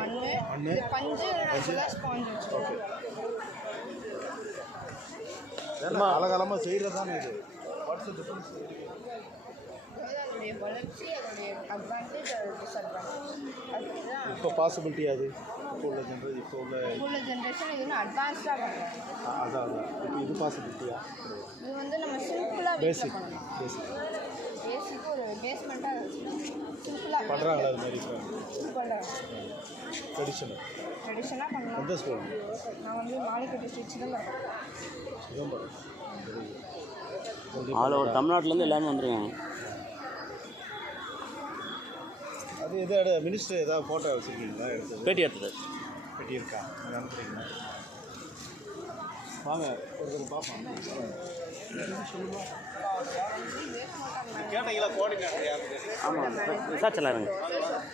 மண் பஞ்சு ஸ்பாஞ்ச் வச்சுருக்கோம். காலகாலமாக செய்கிறது தானே இது. What's difference? அதோடைய வளர்ச்சி, அதோடைய அட்வான்டேஜ், அதோட டிஸ்அட்வான்டேஜ் அதுதான். இப்போ பாசிபிலிட்டி அது இப்போ உள்ள ஜென்ரேஷன் இது இன்னும் அட்வான்ஸ்டாக பண்ணுறாங்க. அதான் இப்போ இது பாசிபிலிட்டியா? இது வந்து நம்ம சிம்பிளாக பேசிக் ஒரு பேஸ்மெண்ட்டாக சிம்பிளாக பண்ணுறாங்களா? அது மாதிரி பண்ணுறாங்க. ட்ரெடிஷனாக பண்ணலாம். எந்த ஸ்கூல்? நான் வந்து மாலைக்கட்டி ஸ்ட்ரீட் சிதம்பரம். ஆல் ஓவர் தமிழ்நாட்டிலேருந்து எல்லாமே வந்துருக்காங்க. அது எதாவது மினிஸ்டர் ஏதாவது ஃபோட்டோ வச்சுருக்கீங்களா? பேட்டி எடுத்தது இருக்கா? நீங்கள் அனுப்புறீங்களா? வாங்க ஒரு பார்ப்போம். கேட்டீங்களா? கோஆர்டினேட்டர் யாரு? ஆமாம், ரிசர்ச் எல்லாம் இருங்க.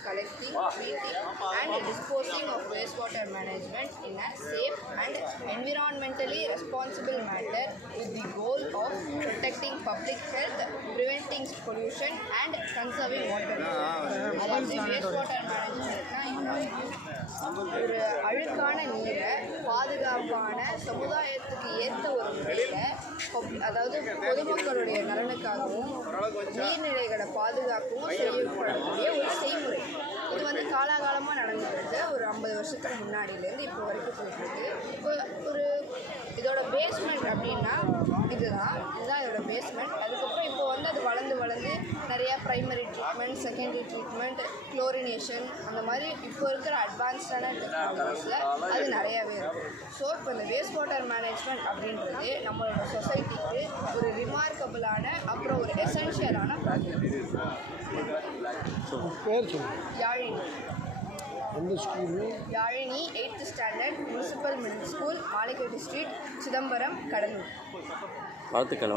Collecting, treating and disposing of wastewater management in a safe and environmentally responsible manner with the goal of protecting public health, preventing pollution and conserving water. அதாவது wastewater managementனா ஒரு அழுக்கான நீரை பாதுகாப்பான சமுதாயத்துக்கு ஏற்ற ஒரு முறையில், அதாவது பொதுமக்களுடைய நலனுக்காகவும் நீர்நிலைகளை பாதுகாக்கவும் செய்யப்படக்கூடிய ஒரு செய்முறை. இது வந்து காலாகாலமாக நடந்துட்டு ஒரு 50 வருஷத்துக்கு முன்னாடியிலேருந்து இப்போ வரைக்கும் போயிட்டுருக்கு. இப்போ ஒரு இதோட பேஸ்மெண்ட் அப்படின்னா இதுதான் இதோட பேஸ்மெண்ட். அதுக்கப்புறம் இப்போ வந்து அது வளர்ந்து நிறையா primary treatment, secondary treatment, chlorination, அந்த மாதிரி இப்போ இருக்கிற அட்வான்ஸ்டான டெக்னாலஜிஸில் அது நிறையாவே இருக்குது. ஸோ இப்போ இந்த வேஸ்ட் வாட்டர் மேனேஜ்மெண்ட் அப்படின்றது நம்மளோட சொசைட்டிக்கு ஒரு ரிமார்க்கபிளான அப்புறம் ஒரு எசென்ஷியலான ப்ராஜெக்ட். யாழினி. எந்த school? Yazhini 8th standard municipal middle school, Malaikatti street, Chidambaram, Cuddalore. வாழ்த்துக்கள்.